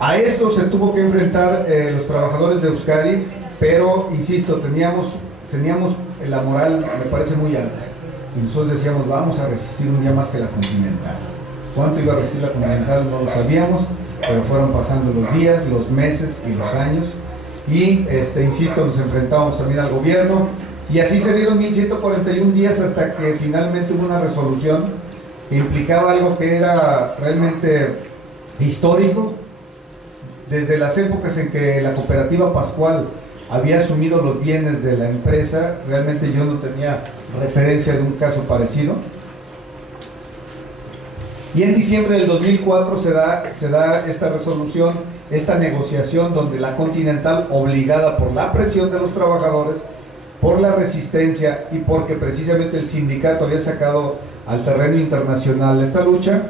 A esto se tuvo que enfrentar los trabajadores de Euskadi, pero insisto, teníamos la moral, me parece, muy alta. Y nosotros decíamos, vamos a resistir un día más que la Continental. ¿Cuánto iba a resistir la Continental? No lo sabíamos, pero fueron pasando los días, los meses y los años. Y, insisto, nos enfrentábamos también al gobierno. Y así se dieron 1141 días hasta que finalmente hubo una resolución que implicaba algo que era realmente histórico. Desde las épocas en que la cooperativa Pascual había asumido los bienes de la empresa, realmente yo no tenía referencia de un caso parecido. Y en diciembre del 2004 se da esta resolución, esta negociación donde la Continental, obligada por la presión de los trabajadores, por la resistencia y porque precisamente el sindicato había sacado al terreno internacional esta lucha,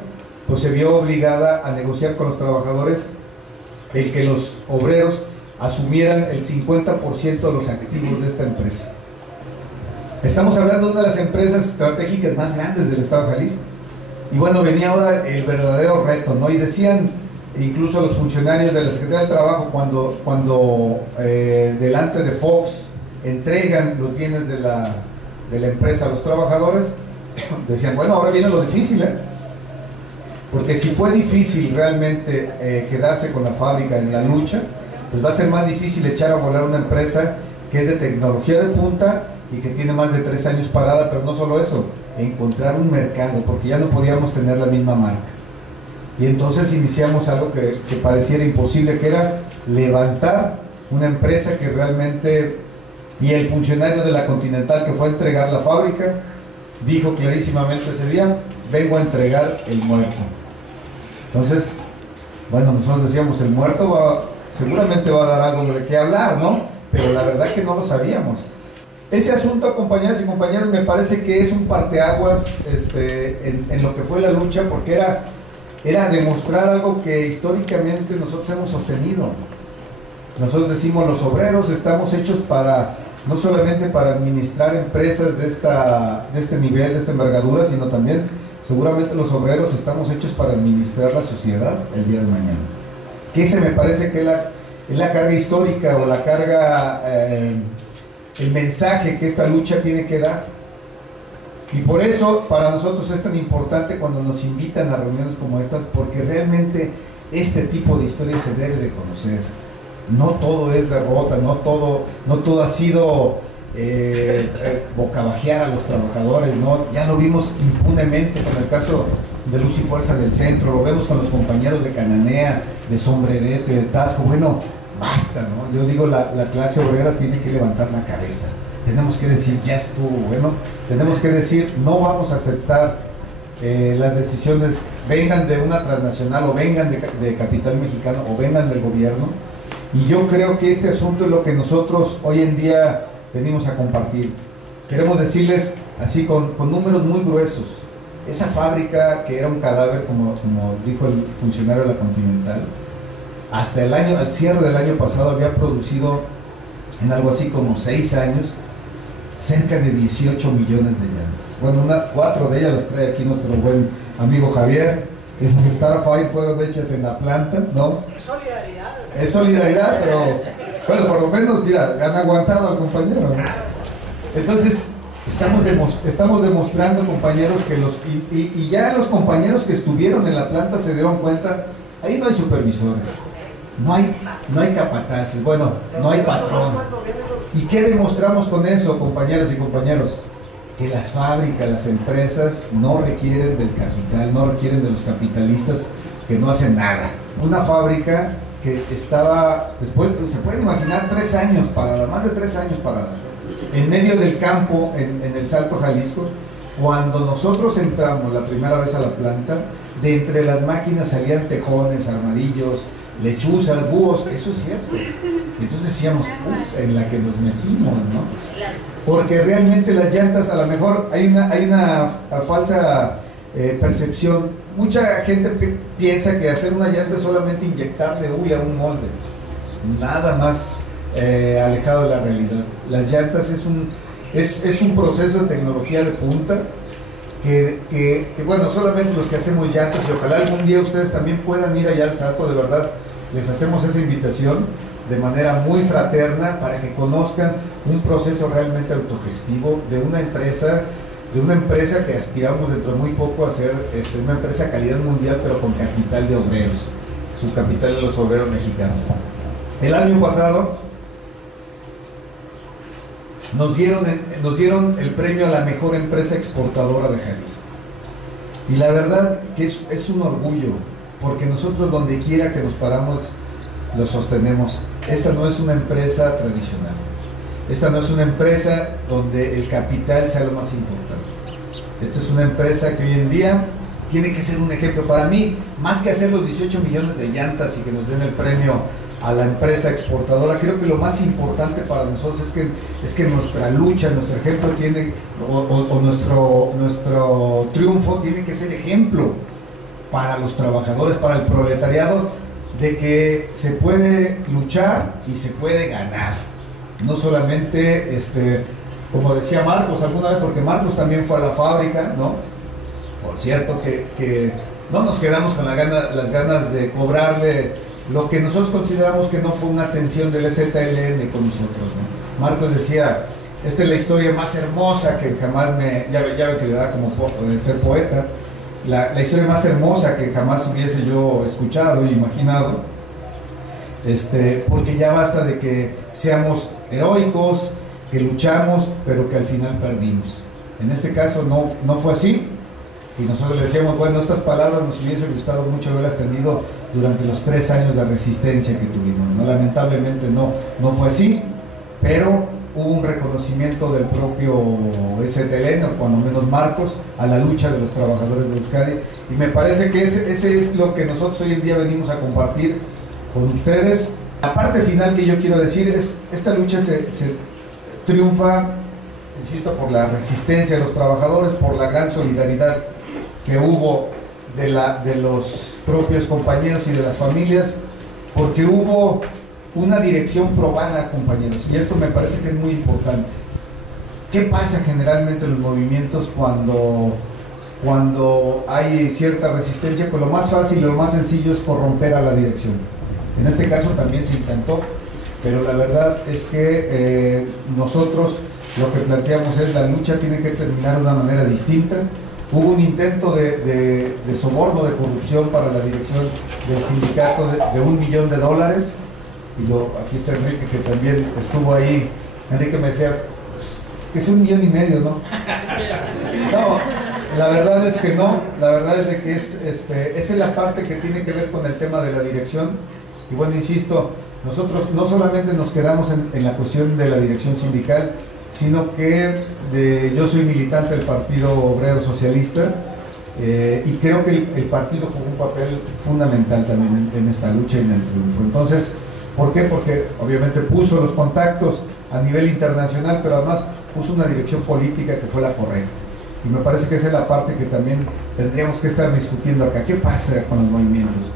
pues se vio obligada a negociar con los trabajadores el que los obreros asumieran el 50% de los activos de esta empresa. Estamos hablando de una de las empresas estratégicas más grandes del estado de Jalisco. Y bueno, venía ahora el verdadero reto, ¿no? Y decían incluso los funcionarios de la Secretaría del Trabajo cuando delante de Fox entregan los bienes de la empresa a los trabajadores, decían, bueno, ahora viene lo difícil, ¿eh? Porque si fue difícil realmente quedarse con la fábrica en la lucha, pues va a ser más difícil echar a volar una empresa que es de tecnología de punta y que tiene más de 3 años parada, pero no solo eso, encontrar un mercado, porque ya no podíamos tener la misma marca. Y entonces iniciamos algo que pareciera imposible, que era levantar una empresa que realmente, y el funcionario de la Continental que fue a entregar la fábrica, dijo clarísimamente ese día, vengo a entregar el muerto. Entonces, bueno, nosotros decíamos, el muerto seguramente va a dar algo de qué hablar, ¿no? Pero la verdad que no lo sabíamos. Ese asunto, compañeras y compañeros, me parece que es un parteaguas en lo que fue la lucha, porque era demostrar algo que históricamente nosotros hemos sostenido. Nosotros decimos, los obreros estamos hechos no solamente para administrar empresas de este nivel, de esta envergadura, sino también, seguramente los obreros estamos hechos para administrar la sociedad el día de mañana. Que ese me parece que es la carga histórica o la carga, el mensaje que esta lucha tiene que dar. Y por eso para nosotros es tan importante cuando nos invitan a reuniones como estas, porque realmente este tipo de historia se debe de conocer. No todo es derrota, no todo ha sido bocabajear a los trabajadores, ¿no? Ya lo vimos impunemente con el caso de Luz y Fuerza del Centro, lo vemos con los compañeros de Cananea, de Sombrerete, de Tasco. Bueno, basta, ¿no? Yo digo, la clase obrera tiene que levantar la cabeza. Tenemos que decir, ya estuvo, bueno, tenemos que decir, no vamos a aceptar las decisiones, vengan de una transnacional o vengan de capital mexicano o vengan del gobierno. Y yo creo que este asunto es lo que nosotros hoy en día venimos a compartir. Queremos decirles, así con números muy gruesos, esa fábrica que era un cadáver, como dijo el funcionario de la Continental, hasta al cierre del año pasado había producido en algo así como 6 años cerca de 18 millones de llantas. Bueno, 4 de ellas las trae aquí nuestro buen amigo Javier. Esas Starfire fueron hechas en la planta, ¿no? Es solidaridad, pero bueno, por lo menos, mira, han aguantado al compañero, ¿no? Entonces, estamos demostrando, compañeros, que y ya los compañeros que estuvieron en la planta se dieron cuenta, ahí no hay supervisores, no hay capataces, bueno, no hay patrón. ¿Y qué demostramos con eso, compañeras y compañeros? Que las fábricas, las empresas no requieren del capital, no requieren de los capitalistas que no hacen nada. Una fábrica que estaba, después, se pueden imaginar, 3 años parada, más de 3 años parada, en medio del campo, en el Salto Jalisco. Cuando nosotros entramos la primera vez a la planta, de entre las máquinas salían tejones, armadillos, lechuzas, búhos, eso es cierto. Entonces decíamos, en la que nos metimos, ¿no? Porque realmente las llantas, a lo mejor hay una falsa percepción. Mucha gente piensa que hacer una llanta es solamente inyectarle hulla a un molde. Nada más alejado de la realidad. Las llantas es un proceso de tecnología de punta que bueno, solamente los que hacemos llantas, y ojalá algún día ustedes también puedan ir allá al Salto, de verdad, les hacemos esa invitación de manera muy fraterna para que conozcan un proceso realmente autogestivo de una empresa que aspiramos dentro de muy poco a ser una empresa de calidad mundial, pero con capital de obreros, su capital de los obreros mexicanos. El año pasado nos dieron el premio a la mejor empresa exportadora de Jalisco. Y la verdad que es un orgullo, porque nosotros donde quiera que nos paramos lo sostenemos. Esta no es una empresa tradicional. Esta no es una empresa donde el capital sea lo más importante. Esta es una empresa que hoy en día tiene que ser un ejemplo. Para mí, más que hacer los 18 millones de llantas y que nos den el premio a la empresa exportadora, creo que lo más importante para nosotros es que nuestra lucha, nuestro ejemplo nuestro triunfo tiene que ser ejemplo para los trabajadores, para el proletariado, de que se puede luchar y se puede ganar. No solamente, como decía Marcos alguna vez, porque Marcos también fue a la fábrica, ¿no? Por cierto que no nos quedamos con las ganas de cobrarle lo que nosotros consideramos que no fue una atención del ZLN con nosotros, ¿no? Marcos decía, esta es la historia más hermosa que jamás ya ve que le da como ser poeta, la historia más hermosa que jamás hubiese yo escuchado e imaginado, porque ya basta de que seamos heroicos, que luchamos, pero que al final perdimos. En este caso no fue así, y nosotros le decíamos, bueno, estas palabras nos hubiese gustado mucho haberlas tenido durante los 3 años de resistencia que tuvimos, ¿no? Lamentablemente no fue así, pero hubo un reconocimiento del propio ZLN, o cuando menos Marcos, a la lucha de los trabajadores de Euskadi, y me parece que ese es lo que nosotros hoy en día venimos a compartir con ustedes. La parte final que yo quiero decir es, esta lucha se triunfa, insisto, por la resistencia de los trabajadores, por la gran solidaridad que hubo de los propios compañeros y de las familias, porque hubo una dirección probada, compañeros, y esto me parece que es muy importante. ¿Qué pasa generalmente en los movimientos cuando hay cierta resistencia? Pues lo más fácil y lo más sencillo es corromper a la dirección. En este caso también se intentó, pero la verdad es que nosotros lo que planteamos es la lucha tiene que terminar de una manera distinta. Hubo un intento de soborno, de corrupción para la dirección del sindicato de $1 millón, y aquí está Enrique, que también estuvo ahí. Enrique me decía, pues, que es $1,5 millones, ¿no? No, la verdad es que no, la verdad es de que esa es la parte que tiene que ver con el tema de la dirección. Y bueno, insisto, nosotros no solamente nos quedamos en la cuestión de la dirección sindical, sino que yo soy militante del Partido Obrero Socialista, y creo que el partido jugó un papel fundamental también en esta lucha y en el triunfo. Entonces, ¿por qué? Porque obviamente puso los contactos a nivel internacional, pero además puso una dirección política que fue la correcta. Y me parece que esa es la parte que también tendríamos que estar discutiendo acá. ¿Qué pasa con los movimientos?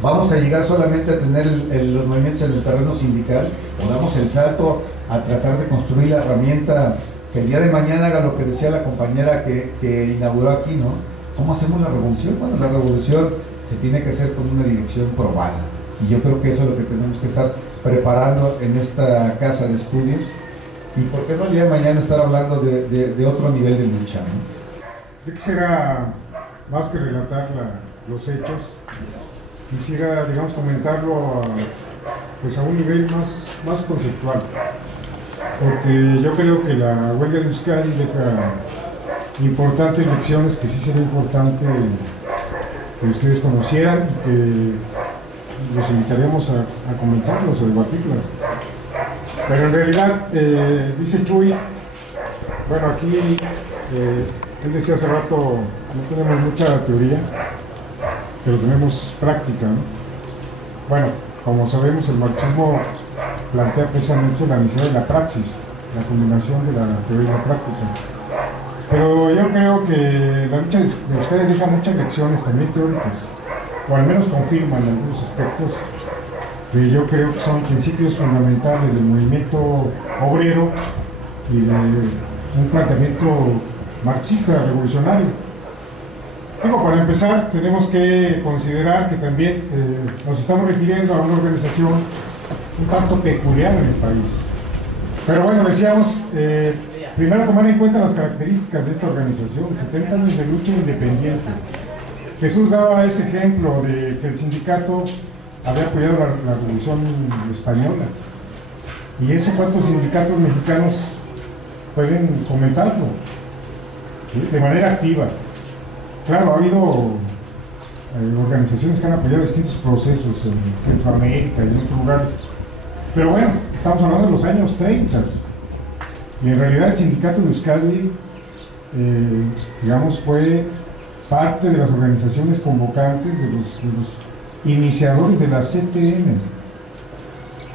¿Vamos a llegar solamente a tener los movimientos en el terreno sindical, o damos el salto a tratar de construir la herramienta que el día de mañana haga lo que decía la compañera que inauguró aquí, ¿no? ¿Cómo hacemos la revolución? Bueno, la revolución se tiene que hacer con una dirección probada, y yo creo que eso es lo que tenemos que estar preparando en esta casa de estudios, y por qué no el día de mañana estar hablando de otro nivel de lucha, ¿no? Yo quisiera, más que relatar los hechos, quisiera, digamos, comentarlo a un nivel más conceptual, porque yo creo que la huelga de Euskadi deja importantes lecciones que sí sería importante que ustedes conocieran, y que los invitaremos a comentarlos, a debatirlas. Pero en realidad, dice Chuy, bueno, aquí él decía hace rato, no tenemos mucha teoría, pero tenemos práctica, ¿no? Bueno, como sabemos, el marxismo plantea precisamente la necesidad de la praxis, la combinación de la teoría y la práctica. Pero yo creo que la lucha de ustedes deja muchas lecciones también teóricas, o al menos confirman algunos aspectos que yo creo que son principios fundamentales del movimiento obrero y de un planteamiento marxista revolucionario. Digo, para empezar, tenemos que considerar que también nos estamos refiriendo a una organización un tanto peculiar en el país. Pero bueno, decíamos, primero tomar en cuenta las características de esta organización, 70 años de lucha independiente. Jesús daba ese ejemplo de que el sindicato había apoyado la Revolución Española. Y eso, ¿cuántos sindicatos mexicanos pueden comentarlo? ¿Sí? De manera activa. Claro, ha habido organizaciones que han apoyado distintos procesos en Centroamérica y en otros lugares. Pero bueno, estamos hablando de los años 30. Y en realidad el sindicato de Euskadi, digamos, fue parte de las organizaciones convocantes, de los iniciadores de la CTM.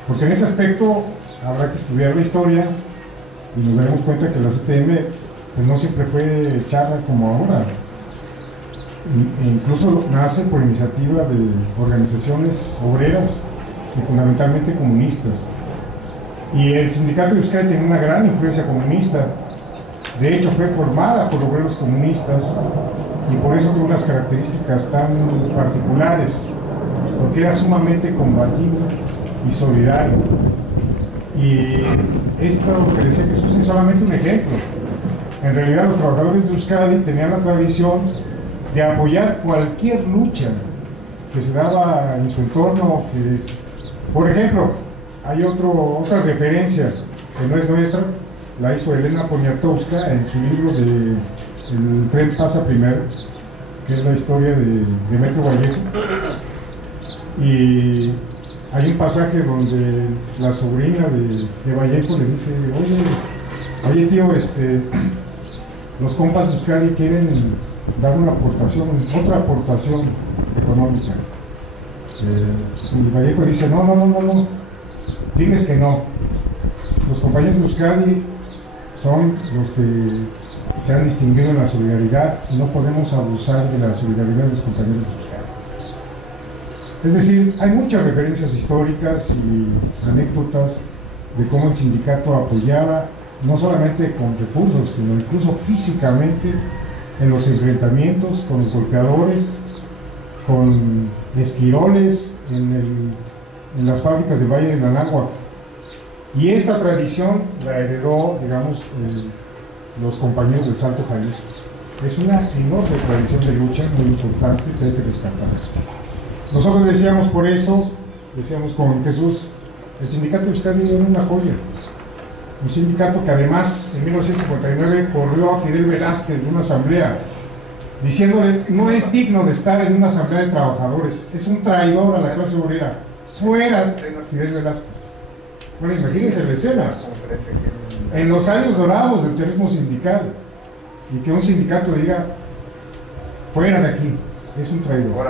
Porque en ese aspecto habrá que estudiar la historia y nos daremos cuenta que la CTM pues, no siempre fue charra como ahora. Incluso nace por iniciativa de organizaciones obreras y fundamentalmente comunistas. Y el sindicato de Euskadi tiene una gran influencia comunista. De hecho, fue formada por obreros comunistas y por eso tiene unas características tan particulares, porque era sumamente combativo y solidario. Y esto que decía Jesús es solamente un ejemplo. En realidad, los trabajadores de Euskadi tenían la tradición de apoyar cualquier lucha que se daba en su entorno. Por ejemplo, hay otra referencia que no es nuestra, la hizo Elena Poniatowska en su libro de El tren pasa primero, que es la historia de Demetrio Vallejo. Y hay un pasaje donde la sobrina de Vallejo le dice, oye tío, los compas de Euskadi quieren dar una aportación, otra aportación económica. Y Vallejo dice, no, diles que no. Los compañeros de Euskadi son los que se han distinguido en la solidaridad y no podemos abusar de la solidaridad de los compañeros de Euskadi. Es decir, hay muchas referencias históricas y anécdotas de cómo el sindicato apoyaba, no solamente con recursos, sino incluso físicamente, en los enfrentamientos con los golpeadores, con esquiroles en las fábricas de Valle de Nanáhuac. Y esta tradición la heredó, digamos, los compañeros del Salto Jalisco. Es una enorme tradición de lucha, muy importante, que hay que rescatar. Nosotros decíamos por eso, decíamos con Jesús, el sindicato de Euskadi era una joya. Un sindicato que además en 1959 corrió a Fidel Velázquez de una asamblea diciéndole, no es digno de estar en una asamblea de trabajadores, es un traidor a la clase obrera, fuera Fidel Velázquez. Bueno, imagínense la escena, en los años dorados del chavismo sindical, y que un sindicato diga, fuera de aquí, es un traidor.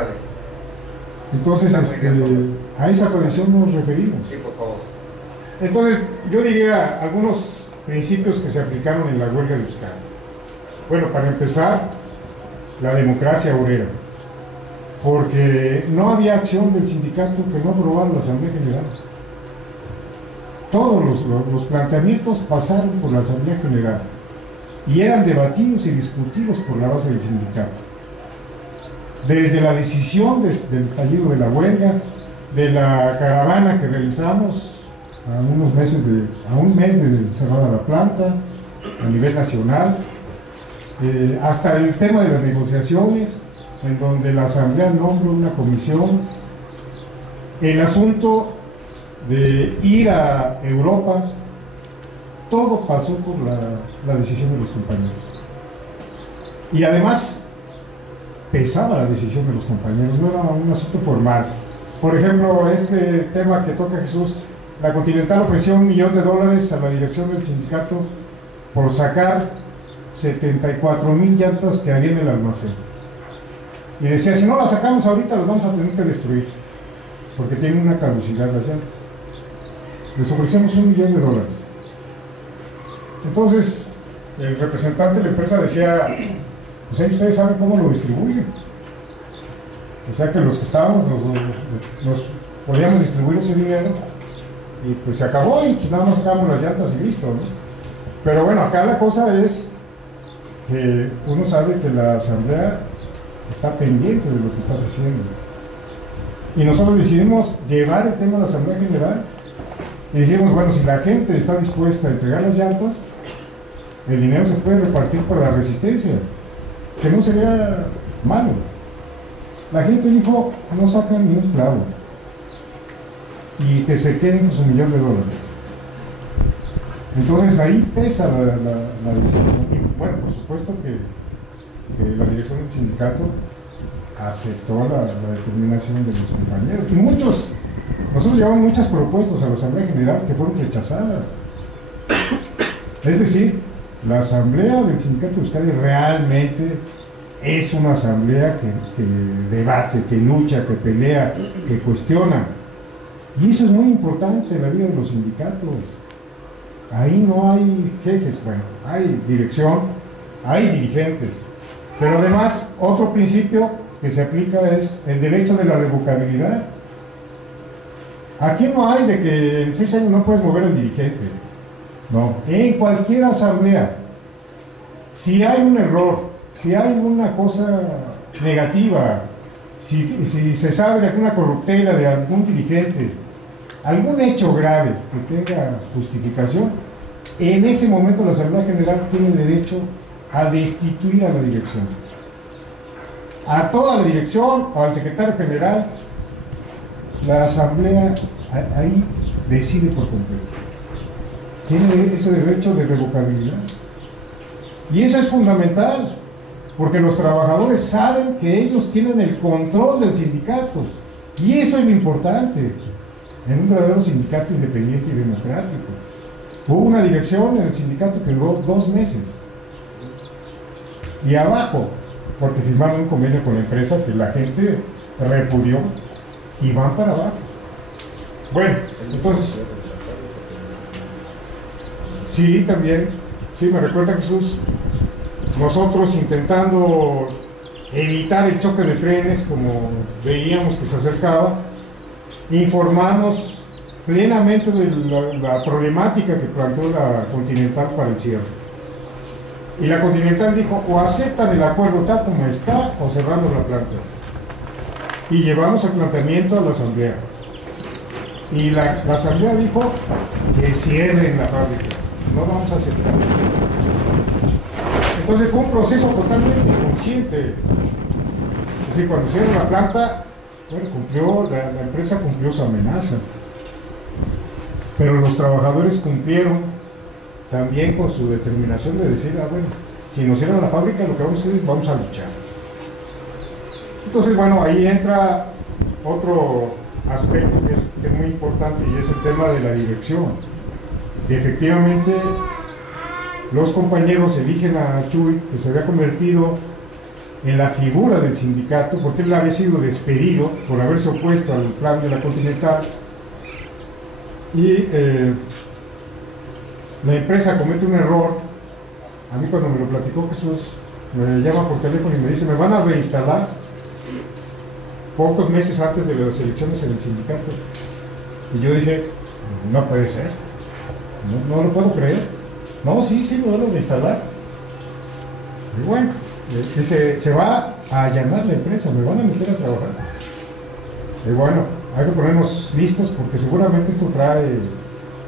Entonces, a esa tradición nos referimos. Sí, por favor. Entonces, yo diría algunos principios que se aplicaron en la huelga de Euskadi. Bueno, para empezar, la democracia obrera, porque no había acción del sindicato que no aprobara la Asamblea General. Todos los planteamientos pasaron por la Asamblea General y eran debatidos y discutidos por la base del sindicato. Desde la decisión del estallido de la huelga, de la caravana que realizamos a un mes de cerrada la planta, a nivel nacional, hasta el tema de las negociaciones, en donde la Asamblea nombra una comisión, el asunto de ir a Europa, todo pasó por la decisión de los compañeros. Y además, pesaba la decisión de los compañeros, no era un asunto formal. Por ejemplo, este tema que toca Jesús, la Continental ofreció $1 millón a la dirección del sindicato por sacar 74,000 llantas que había en el almacén. Y decía, si no las sacamos ahorita, las vamos a tener que destruir, porque tienen una caducidad las llantas. Les ofrecemos $1 millón. Entonces, el representante de la empresa decía, pues ahí ustedes saben cómo lo distribuyen. O sea que los que estábamos nos podíamos distribuir ese dinero y pues se acabó y pues nada más sacamos las llantas y listo, ¿no? Pero bueno, acá la cosa es que uno sabe que la asamblea está pendiente de lo que estás haciendo. Y nosotros decidimos llevar el tema a la Asamblea General y dijimos, bueno, si la gente está dispuesta a entregar las llantas, el dinero se puede repartir por la resistencia, que no sería malo. La gente dijo, no sacan ni un clavo y que se queden con su $1.000.000. Entonces ahí pesa la decisión. Y bueno, por supuesto que la dirección del sindicato aceptó la determinación de los compañeros. Y nosotros llevamos muchas propuestas a la Asamblea General que fueron rechazadas. Es decir, la Asamblea del Sindicato de Euskadi realmente es una asamblea que debate, que lucha, que pelea, que cuestiona. Y eso es muy importante en la vida de los sindicatos. Ahí no hay jefes, bueno, hay dirección, hay dirigentes. Pero además, otro principio que se aplica es el derecho de la revocabilidad. Aquí no hay de que en 6 años no puedes mover al dirigente. No, en cualquier asamblea, si hay un error, si hay una cosa negativa, si se sabe de alguna corruptela de algún dirigente, algún hecho grave que tenga justificación, en ese momento la Asamblea General tiene derecho a destituir a la dirección, a toda la dirección o al secretario general. La Asamblea ahí decide por completo, tiene ese derecho de revocabilidad. Y eso es fundamental, porque los trabajadores saben que ellos tienen el control del sindicato, y eso es lo importante en un verdadero sindicato independiente y democrático. Hubo una dirección en el sindicato que duró 2 meses, y abajo, porque firmaron un convenio con la empresa que la gente repudió, y van para abajo. Bueno, entonces, sí, también, sí, me recuerda Jesús, nosotros intentando evitar el choque de trenes, como veíamos que se acercaba, informamos plenamente de la problemática que planteó la Continental para el cierre. Y la Continental dijo, o aceptan el acuerdo tal como está, o cerramos la planta. Y llevamos el planteamiento a la Asamblea. Y la Asamblea dijo que cierren la fábrica, no vamos a aceptar. Entonces fue un proceso totalmente inconsciente. Es decir, cuando cierran la planta, bueno, la empresa cumplió su amenaza, pero los trabajadores cumplieron también con su determinación de decir, bueno, si nos cierran la fábrica, lo que vamos a hacer es vamos a luchar. Entonces, bueno, ahí entra otro aspecto que es muy importante, y es el tema de la dirección. Que efectivamente los compañeros eligen a Chuy, que se había convertido en la figura del sindicato, porque él había sido despedido por haberse opuesto al plan de la Continental, y la empresa comete un error. A mí, cuando me lo platicó Jesús, me llama por teléfono y me dice, me van a reinstalar pocos meses antes de las elecciones en el sindicato. Y yo dije, no puede ser, no lo puedo creer. No, sí, me van a reinstalar. Y bueno, se va a allanar la empresa, me van a meter a trabajar. Y bueno, hay que ponernos listos, porque seguramente esto trae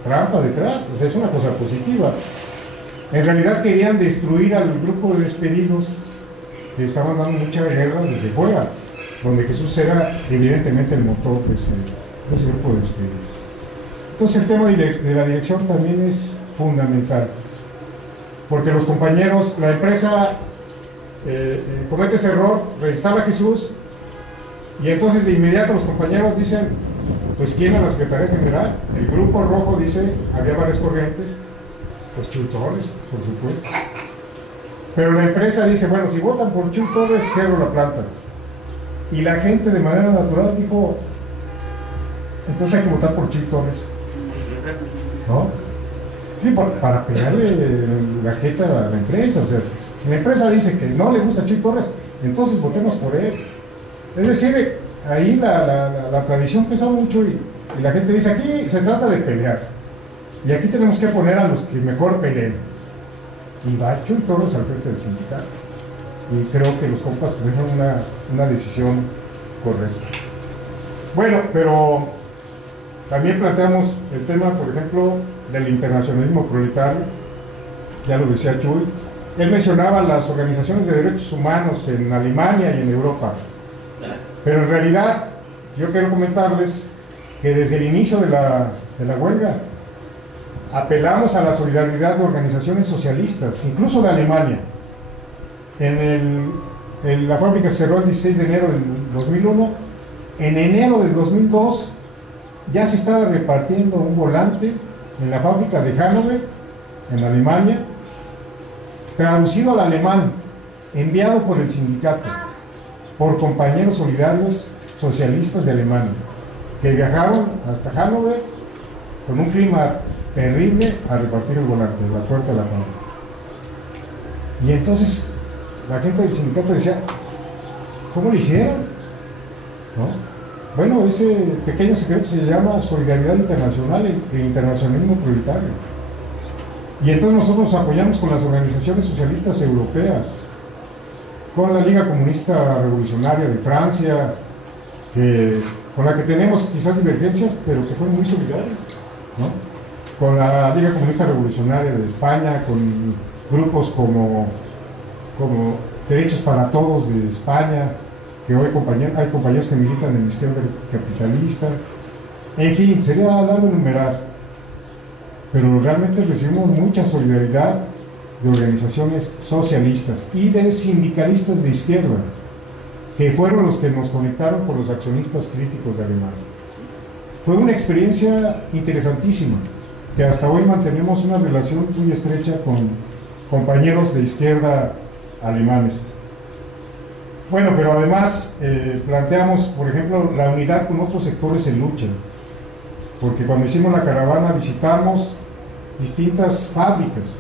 trampa detrás. O sea, es una cosa positiva. En realidad querían destruir al grupo de despedidos que estaban dando mucha guerra desde fuera, donde Jesús era evidentemente el motor de ese grupo de despedidos. Entonces el tema de la dirección también es fundamental, porque los compañeros, la empresa comete ese error, reinstala a Jesús, y entonces de inmediato los compañeros dicen, pues ¿quién a la Secretaría General? El grupo rojo dice, había varias corrientes, pues Chuy Torres, por supuesto. Pero la empresa dice, bueno, si votan por Chuy Torres, cierro la planta. Y la gente de manera natural dijo, entonces hay que votar por Chuy Torres, ¿no? Sí, para pegarle la jeta a la empresa. O sea, si la empresa dice que no le gusta Chuy Torres, entonces votemos por él. Es decir, ahí la tradición pesa mucho, y la gente dice, aquí se trata de pelear, y aquí tenemos que poner a los que mejor peleen. Y va Chuy Torres al frente del sindicato. y creo que los compas tuvieron una decisión correcta. Bueno, pero también planteamos el tema, por ejemplo, del internacionalismo proletario, ya lo decía Chuy. Él mencionaba las organizaciones de derechos humanos en Alemania y en Europa, pero en realidad yo quiero comentarles que desde el inicio de la huelga apelamos a la solidaridad de organizaciones socialistas, incluso de Alemania. La fábrica cerró el 16 de enero del 2001. En enero del 2002 ya se estaba repartiendo un volante en la fábrica de Hannover, en Alemania, traducido al alemán, enviado por el sindicato, por compañeros solidarios socialistas de Alemania, que viajaron hasta Hannover con un clima terrible a repartir el volante en la puerta de la fábrica. Y entonces la gente del sindicato decía, ¿cómo lo hicieron? ¿No? Bueno, ese pequeño secreto se llama solidaridad internacional, el internacionalismo prioritario. Y entonces nosotros nos apoyamos con las organizaciones socialistas europeas, con la Liga Comunista Revolucionaria de Francia, con la que tenemos quizás divergencias, pero que fue muy solidaria, ¿no? Con la Liga Comunista Revolucionaria de España, con grupos como Derechos para Todos de España, que hoy hay compañeros que militan en la izquierda capitalista. En fin, sería largo enumerar, pero realmente recibimos mucha solidaridad de organizaciones socialistas y de sindicalistas de izquierda, que fueron los que nos conectaron con los accionistas críticos de Alemania. Fue una experiencia interesantísima, que hasta hoy mantenemos una relación muy estrecha con compañeros de izquierda alemanes. Bueno, pero además planteamos, por ejemplo, la unidad con otros sectores en lucha, porque cuando hicimos la caravana visitamos distintas fábricas,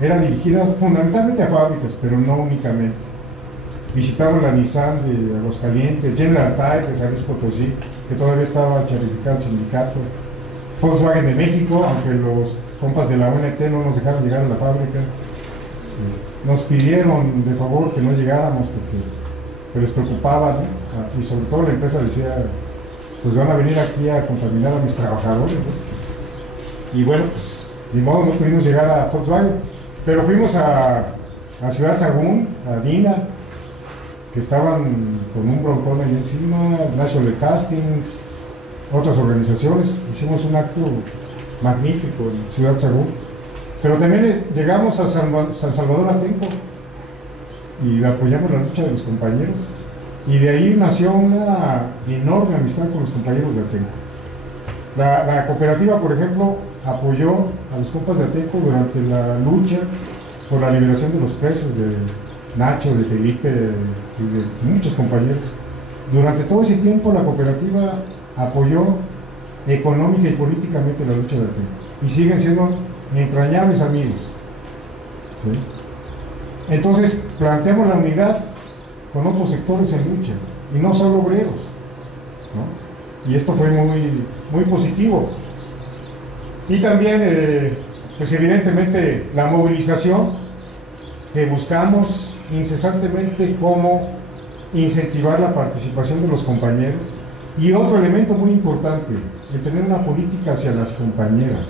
era dirigida fundamentalmente a fábricas, pero no únicamente. Visitamos la Nissan de Aguascalientes, General Type de San Luis Potosí, que todavía estaba charificado el sindicato, Volkswagen de México, aunque los compas de la ONT no nos dejaron llegar a la fábrica, nos pidieron de favor que no llegáramos porque les preocupaba, ¿no? Y sobre todo la empresa decía, pues van a venir aquí a contaminar a mis trabajadores, ¿no? Y bueno, pues ni modo, no pudimos llegar a Volkswagen, pero fuimos a Ciudad Sagún, a Dina, que estaban con un broncón ahí encima, National Castings, otras organizaciones. Hicimos un acto magnífico en Ciudad Sagún, pero también llegamos a San Salvador Atenco y apoyamos la lucha de los compañeros, y de ahí nació una enorme amistad con los compañeros de Atenco. La cooperativa, por ejemplo, apoyó a los compas de Atenco durante la lucha por la liberación de los presos de Nacho, de Felipe y de muchos compañeros. Durante todo ese tiempo la cooperativa apoyó económica y políticamente la lucha de Atenco, y siguen siendo entrañables amigos, ¿sí? Entonces planteamos la unidad con otros sectores en lucha, y no solo obreros, ¿no? Y esto fue muy positivo. Y también, pues evidentemente, la movilización, que buscamos incesantemente cómo incentivar la participación de los compañeros. Y otro elemento muy importante, el tener una política hacia las compañeras,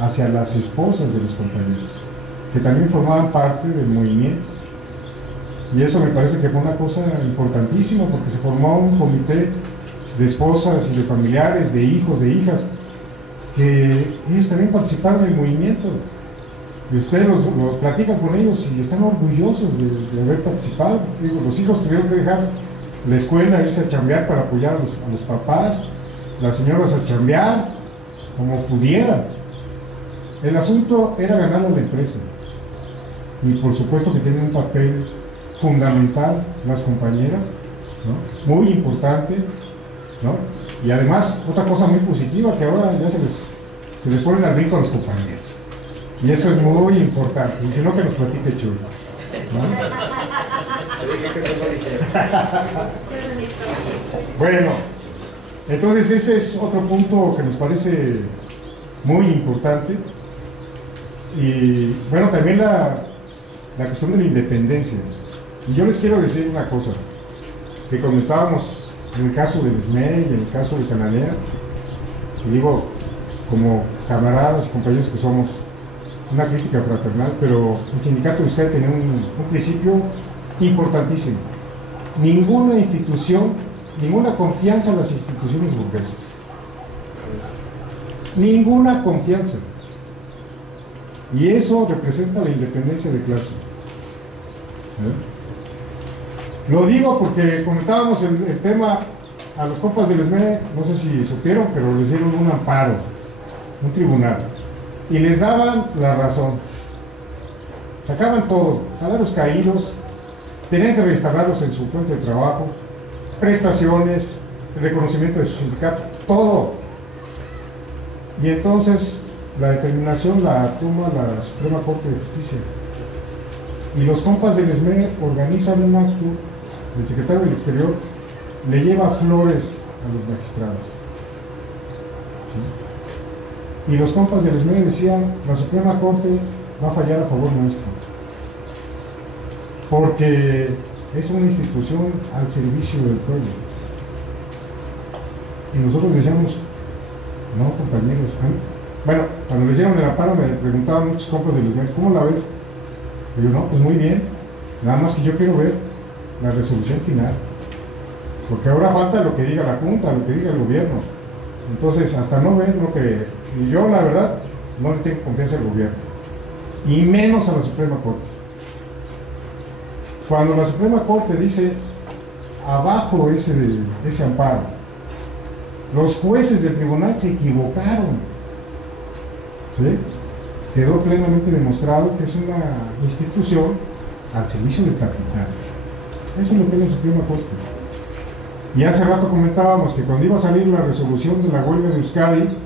hacia las esposas de los compañeros, que también formaban parte del movimiento. Y eso me parece que fue una cosa importantísima, porque se formó un comité de esposas y de familiares, de hijos, de hijas, que ellos también participaron del movimiento. Y ustedes lo platican con ellos y están orgullosos de haber participado. Digo, los hijos tuvieron que dejar la escuela, irse a chambear para apoyar a los papás, las señoras a chambear como pudieran. El asunto era ganar a la empresa, y por supuesto que tienen un papel fundamental las compañeras, ¿no? Muy importante, ¿no? Y además otra cosa muy positiva, que ahora ya se les ponen al brinco a los compañeros, y eso es muy importante. Y si no, que nos platique Chuy, ¿no? Bueno, entonces ese es otro punto que nos parece muy importante. Y bueno, también la cuestión de la independencia. Y yo les quiero decir una cosa, que comentábamos en el caso del SME y en el caso de Cananea, y digo, como camaradas y compañeros que somos, una crítica fraternal, pero el sindicato de Euskadi tenía un principio importantísimo. Ninguna institución, ninguna confianza en las instituciones burguesas. Ninguna confianza. Y eso representa la independencia de clase. Lo digo porque comentábamos el tema a los compas del SME, no sé si supieron, pero les dieron un amparo, un tribunal, y les daban la razón. Sacaban todo, salarios caídos, tenían que reinstalarlos en su fuente de trabajo, prestaciones, el reconocimiento de su sindicato, todo. Y entonces la determinación la toma la Suprema Corte de Justicia. Y los compas del SME organizan un acto, el secretario del Exterior le lleva flores a los magistrados. ¿Sí? Y los compas del SME decían, la Suprema Corte va a fallar a favor nuestro, porque es una institución al servicio del pueblo. Y nosotros decíamos, no, compañeros. Bueno, cuando le hicieron el amparo me preguntaban muchos compas del SME, ¿cómo la ves? Y yo, no, pues muy bien, nada más que yo quiero ver la resolución final, porque ahora falta lo que diga la Junta, lo que diga el gobierno. Entonces, hasta no ver, no creer. Y yo, la verdad, no le tengo confianza al gobierno, y menos a la Suprema Corte. Cuando la Suprema Corte dice abajo ese amparo, los jueces del tribunal se equivocaron. ¿Sí? Quedó plenamente demostrado que es una institución al servicio del capital. Eso es lo que es la Suprema Corte. Y hace rato comentábamos que cuando iba a salir la resolución de la huelga de Euskadi,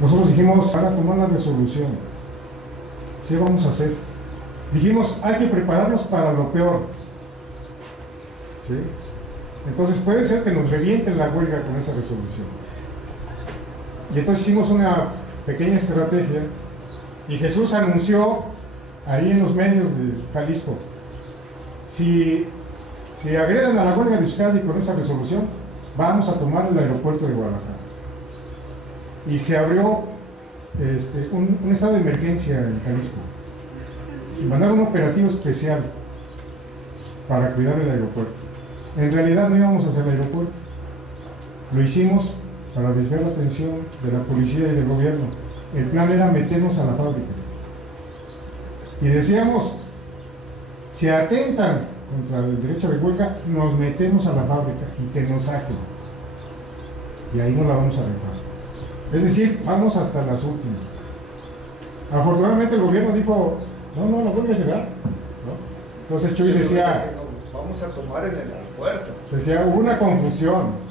nosotros dijimos, van a tomar la resolución, ¿qué vamos a hacer? Dijimos, hay que prepararnos para lo peor. ¿Sí? Entonces puede ser que nos revienten la huelga con esa resolución. Y entonces hicimos una pequeña estrategia, y Jesús anunció ahí en los medios de Jalisco, si agreden a la huelga de Euskadi con esa resolución, vamos a tomar el aeropuerto de Guadalajara. Y se abrió un estado de emergencia en Jalisco, y mandaron un operativo especial para cuidar el aeropuerto. En realidad no íbamos hacia el aeropuerto, lo hicimos para desviar la atención de la policía y del gobierno. El plan era meternos a la fábrica. Y decíamos, si atentan contra el derecho de huelga, nos metemos a la fábrica y que nos saquen. Y ahí no la vamos a rifar. Es decir, vamos hasta las últimas. Afortunadamente el gobierno dijo, no, la huelga es legal, ¿no? Entonces Chuy decía, vamos a tomar en el aeropuerto. Decía, hubo una confusión.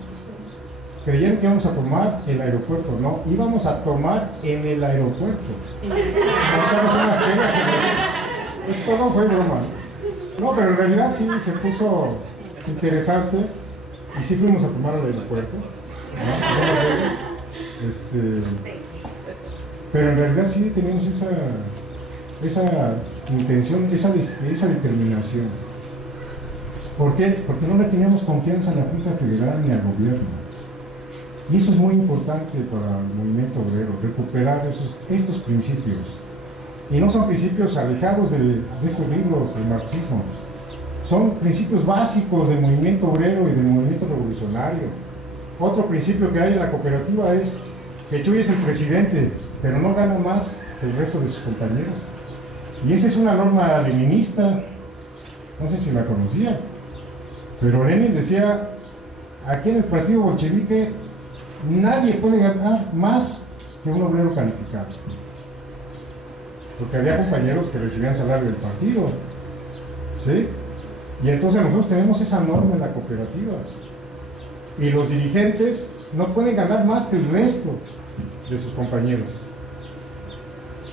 Creyeron que íbamos a tomar el aeropuerto, no, íbamos a tomar en el aeropuerto. Nos echamos unas penas. Esto no fue broma. No, pero en realidad sí se puso interesante y sí fuimos a tomar al aeropuerto, ¿no? Pero en realidad sí teníamos esa intención, esa determinación. ¿Por qué? Porque no le teníamos confianza a la Junta Federal ni al gobierno. Y eso es muy importante para el movimiento obrero, recuperar estos principios. Y no son principios alejados de estos libros del marxismo. Son principios básicos del movimiento obrero y del movimiento revolucionario. Otro principio que hay en la cooperativa es que Chuy es el presidente, pero no gana más que el resto de sus compañeros. Y esa es una norma leninista, no sé si la conocían, pero Lenin decía, aquí en el partido bolchevique nadie puede ganar más que un obrero calificado, porque había compañeros que recibían salario del partido, ¿sí? Y entonces nosotros tenemos esa norma en la cooperativa, y los dirigentes no pueden ganar más que el resto de sus compañeros.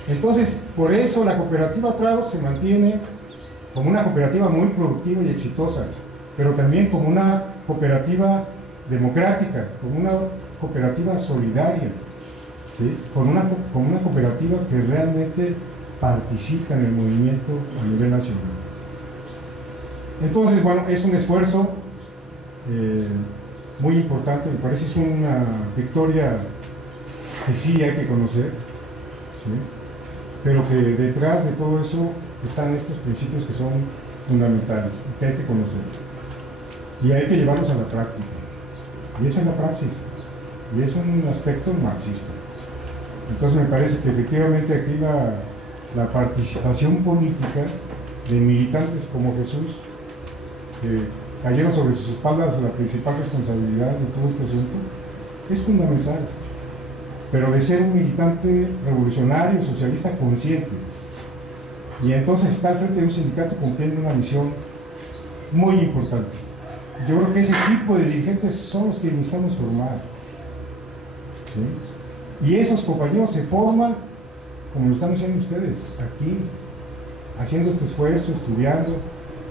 Entonces, por eso la cooperativa Tradoc se mantiene como una cooperativa muy productiva y exitosa, pero también como una cooperativa democrática, como una cooperativa solidaria, ¿sí? Como una cooperativa que realmente participa en el movimiento a nivel nacional. Entonces, bueno, es un esfuerzo muy importante, me parece es una victoria que sí hay que conocer, ¿sí? Pero que detrás de todo eso están estos principios que son fundamentales, que hay que conocer y hay que llevarlos a la práctica, y esa es la praxis, y es un aspecto marxista. Entonces me parece que efectivamente aquí la participación política de militantes como Jesús, que cayeron sobre sus espaldas la principal responsabilidad de todo este asunto, es fundamental, pero de ser un militante revolucionario, socialista consciente, y entonces está al frente de un sindicato cumpliendo una misión muy importante. Yo creo que ese tipo de dirigentes son los que necesitamos formar, ¿sí? Y esos compañeros se forman como lo están haciendo ustedes, aquí, haciendo este esfuerzo, estudiando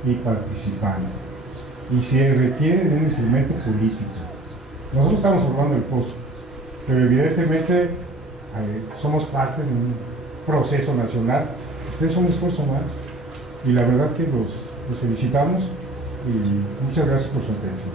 y participando. Y se requiere de un instrumento político. Nosotros estamos formando el pozo, pero evidentemente somos parte de un proceso nacional. Ustedes son un esfuerzo más, y la verdad que los felicitamos y muchas gracias por su atención.